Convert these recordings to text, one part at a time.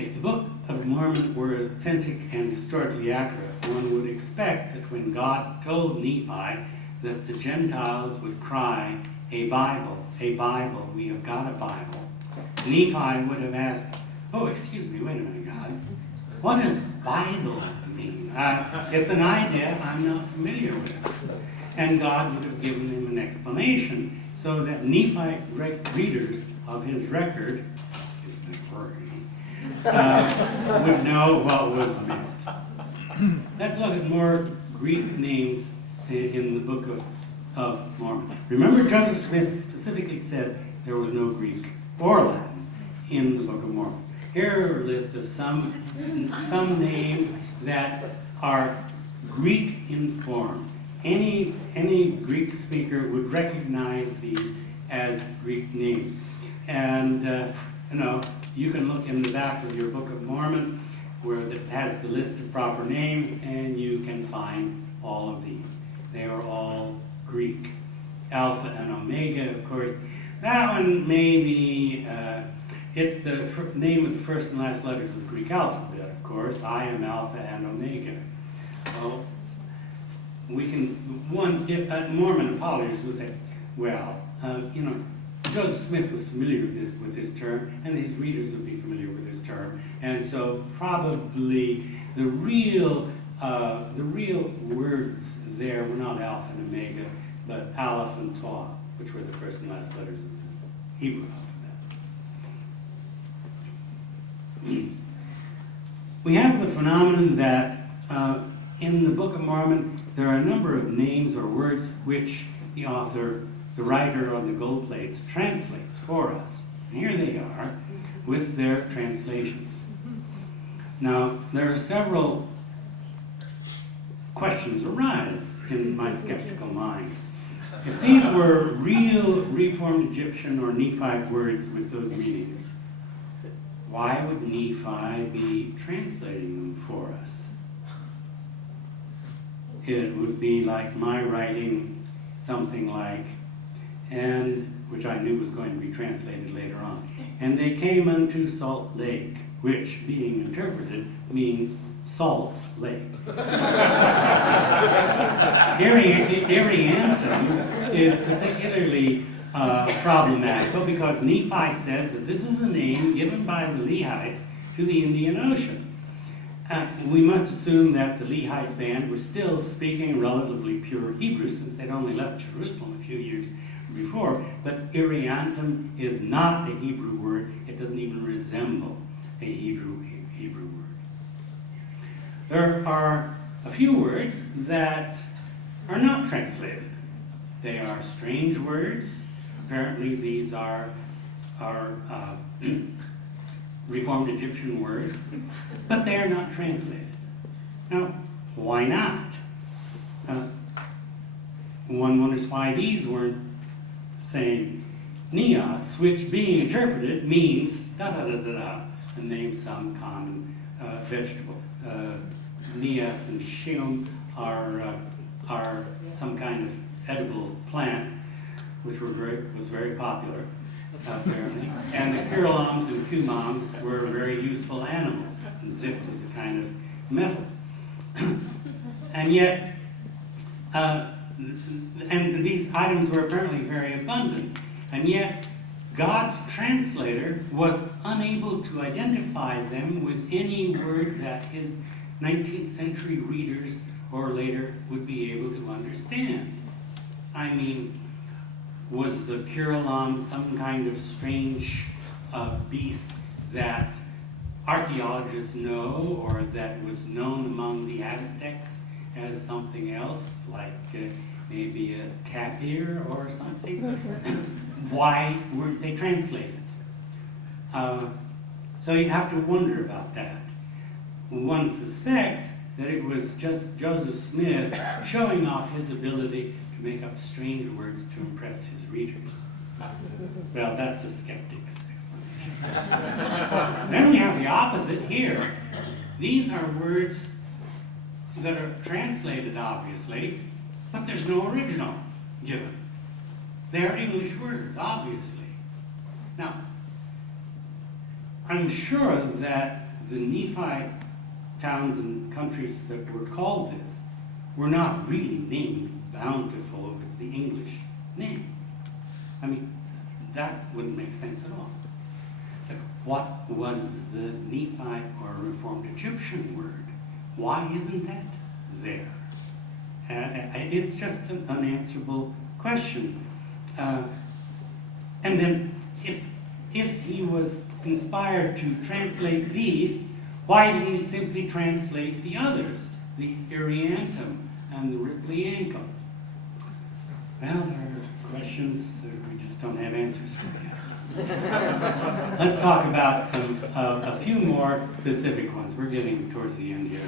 if the Book of Mormon were authentic and historically accurate, one would expect that when God told Nephi that the Gentiles would cry, a Bible, we have got a Bible, Nephi would have asked, oh, excuse me, wait a minute, God, what does Bible mean? It's an idea I'm not familiar with. And God would have given him an explanation so that Nephite readers of his record would know what was meant. Let's look at more Greek names in the Book of Mormon. Remember, Joseph Smith specifically said there was no Greek or Latin in the Book of Mormon. Here are a list of some names that are Greek in form. Any Greek speaker would recognize these as Greek names. And you can look in the back of your Book of Mormon where it has the list of proper names, and you can find all of these. They are all Greek. Alpha and Omega, of course. That one may be, it's the name of the first and last letters of the Greek alphabet, of course. I am Alpha and Omega. Well, we can, Mormon apologists will say, well, Joseph Smith was familiar with this term, and his readers would be familiar with this term, and so probably the real words there were not Alpha and Omega, but Aleph and Taw, which were the first and last letters of the Hebrew alphabet. We have the phenomenon that in the Book of Mormon there are a number of names or words which the author, the writer on the gold plates, translates for us. And here they are with their translations. Now, there are several questions arise in my skeptical mind. If these were real Reformed Egyptian or Nephite words with those meanings, why would Nephi be translating them for us? It would be like my writing something like, and which I knew was going to be translated later on. And they came unto Salt Lake, which, being interpreted, means Salt Lake. Ariantum is particularly problematical because Nephi says that this is a name given by the Lehites to the Indian Ocean. We must assume that the Lehite band were still speaking relatively pure Hebrew since they'd only left Jerusalem a few years before, but Ariantum is not a Hebrew word. It doesn't even resemble a Hebrew word. There are a few words that are not translated. They are strange words. Apparently these are Reformed Egyptian words, but they are not translated. Now, why not? One wonders why these weren't saying Neos, which being interpreted means da-da-da-da-da, and name some common vegetable. Neos and Sheum are some kind of edible plant, which was very popular, apparently. And the Kirillams and Kumams were very useful animals. And zip was a kind of metal. And yet, and these items were apparently very abundant. And yet, God's translator was unable to identify them with any word that his 19th century readers or later would be able to understand. I mean, was the Kirillam some kind of strange beast that archaeologists know, or that was known among the Aztecs as something else, like maybe a tapir or something? Why weren't they translated? So you have to wonder about that. One suspects that it was just Joseph Smith showing off his ability to make up strange words to impress his readers. Well, that's a skeptic's explanation. Then we have the opposite here. These are words that are translated, obviously, but there's no original given. They're English words, obviously. Now, I'm sure that the Nephite towns and countries that were called this were not really named Bountiful with the English name. I mean, that wouldn't make sense at all. But what was the Nephite or Reformed Egyptian word? Why isn't that there? It's just an unanswerable question. And then if he was inspired to translate these, why didn't he simply translate the others, the Iriantum and the Ripley-Ankle? Well, there are questions that we just don't have answers for yet. Let's talk about a few more specific ones. We're getting towards the end here.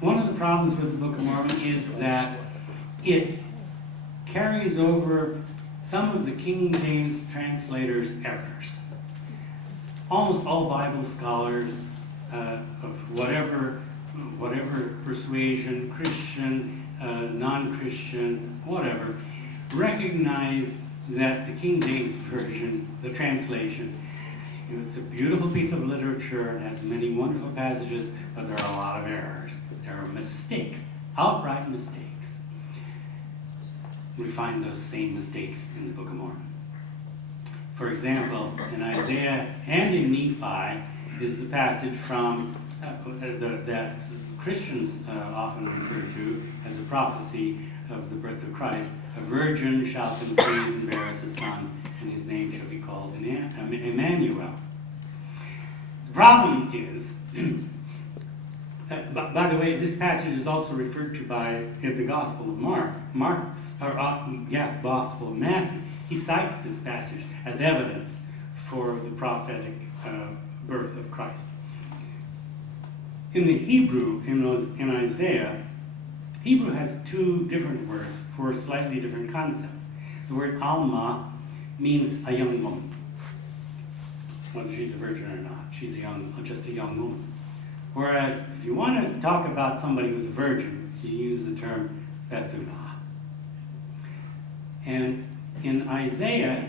One of the problems with the Book of Mormon is that it carries over some of the King James translators' errors. Almost all Bible scholars of whatever persuasion, Christian, non-Christian, whatever, recognize that the King James Version, the translation, it's a beautiful piece of literature. It has many wonderful passages, but there are a lot of errors. There are mistakes, outright mistakes. We find those same mistakes in the Book of Mormon. For example, in Isaiah and in Nephi is the passage from that Christians often refer to as a prophecy of the birth of Christ. A virgin shall conceive and bear us a son, and his name shall be called Emmanuel. The problem is, by the way, this passage is also referred to in the Gospel of Gospel of Matthew. He cites this passage as evidence for the prophetic birth of Christ. In the Hebrew, in Isaiah, Hebrew has two different words for slightly different concepts. The word Alma means a young woman. Whether she's a virgin or not, she's just a young woman. Whereas, if you want to talk about somebody who's a virgin, you use the term Bethulah. And in Isaiah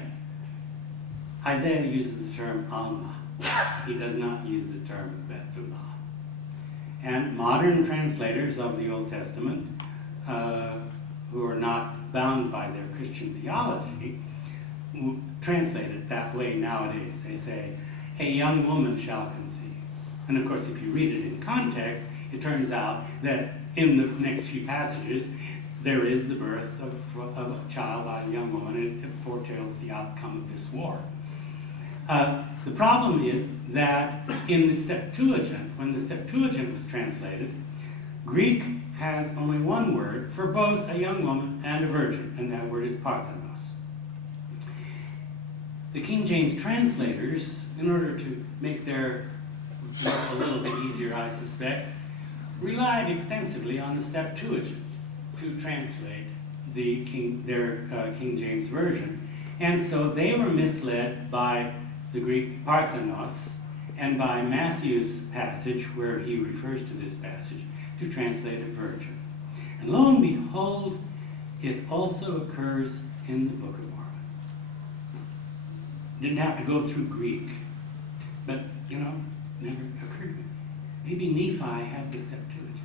uses the term Alma. He does not use the term Bethulah. And modern translators of the Old Testament, who are not bound by their Christian theology, translate it that way nowadays. They say, a young woman shall conceive. And of course, if you read it in context, it turns out that in the next few passages, there is the birth of a child by a young woman, and it foretells the outcome of this war. The problem is that in the Septuagint, when the Septuagint was translated, Greek has only one word for both a young woman and a virgin, and that word is Parthenos. The King James translators, in order to make their work a little bit easier, I suspect, relied extensively on the Septuagint to translate their King James Version. And so they were misled by the Greek Parthenos and by Matthew's passage, where he refers to this passage, to translate a virgin. And lo and behold, it also occurs in the Book of Mormon. Didn't have to go through Greek, but, never occurred to me. Maybe Nephi had the Septuagint.